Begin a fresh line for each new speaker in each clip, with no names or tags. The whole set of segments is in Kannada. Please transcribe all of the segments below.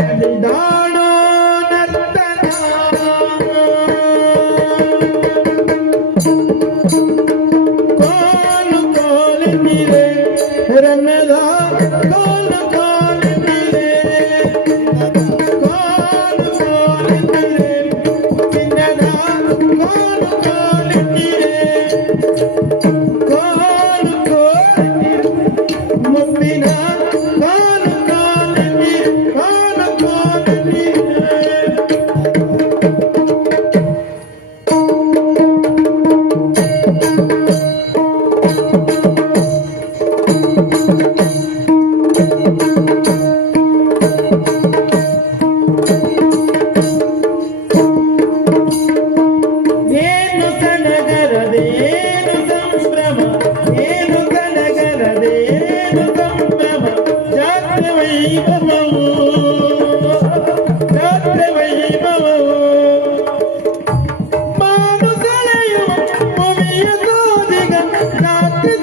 ¡Gracias!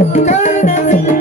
Thank you.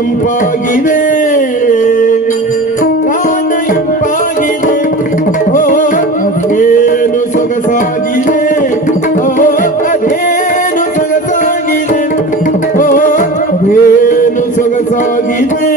ಇಂಪಾಗಿದೆ ಪ್ರಾಣ ಇಂಪಾಗಿದೆ. ಓ ಅದೇನು ಸೊಗಸಾಗಿದೆ. ಓ ಅದೇನು ಸೊಗಸಾಗಿದೆ. ಓ ಅದೇನು ಸೊಗಸಾಗಿದೆ.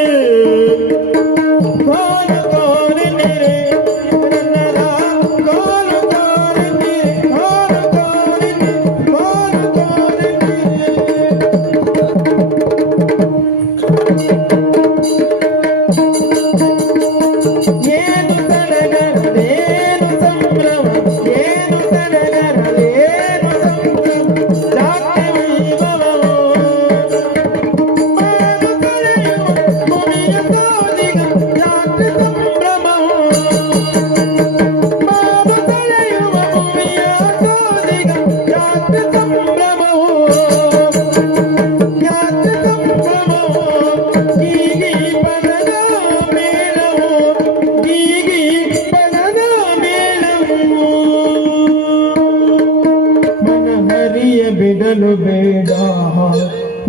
ನಿಲ್ಲಲು ಬೇಡ.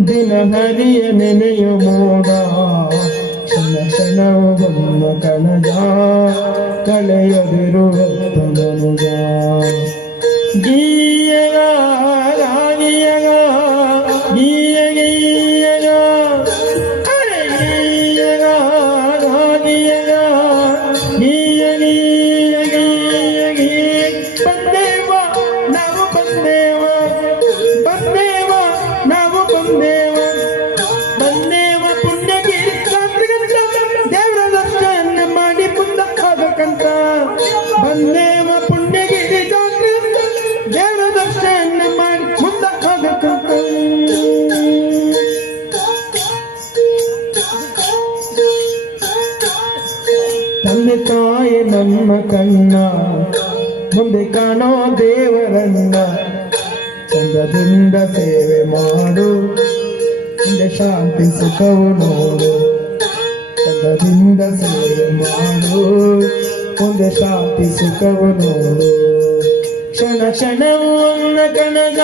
ದಿನ ಹರಿಯ ನೆನೆಯು ಮೋಡ. ಕ್ಷಣ ಕ್ಷಣವು ಕಣಜ. ಕಳೆಯದಿರುವತ್ತ ಗೀ ಕಣ್ಣ, ಮುಂದೆ ಕಾಣೋ ದೇವರನ್ನ. ಚಂದದಿಂದ ಸೇವೆ ಮಾಡು, ಮುಂದೆ ಶಾಂತಿ ಸುಖವು ನೋಡು. ಚಂದದಿಂದ ಸೇವೆ ಮಾಡು, ಮುಂದೆ ಶಾಂತಿ ಸುಖವು ನೋಡು. ಕ್ಷಣ ಕ್ಷಣವು ಅನ್ನ ಕನಗ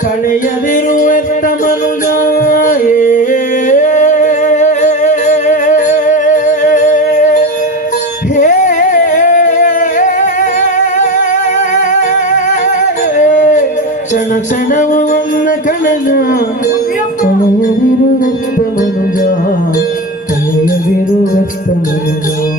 ಕಳೆಯದಿರುವೆತ್ತ ಮನುಜ క్షణ క్షణము ఉన్న కళగా తనయదిరు రక్తమనుగా తనయదిరు రక్తమనుగా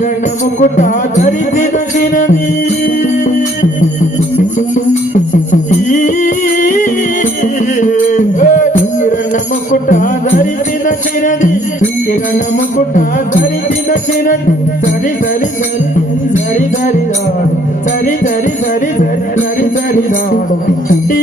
కిరణ ముకుట ధరితిన దినవి కిరణ ముకుట ధరితిన చిరని కిరణ ముకుట ధరితిన చిరని సరి సరి సరి సరి సరి సరి సరి సరి సరి సరి సరి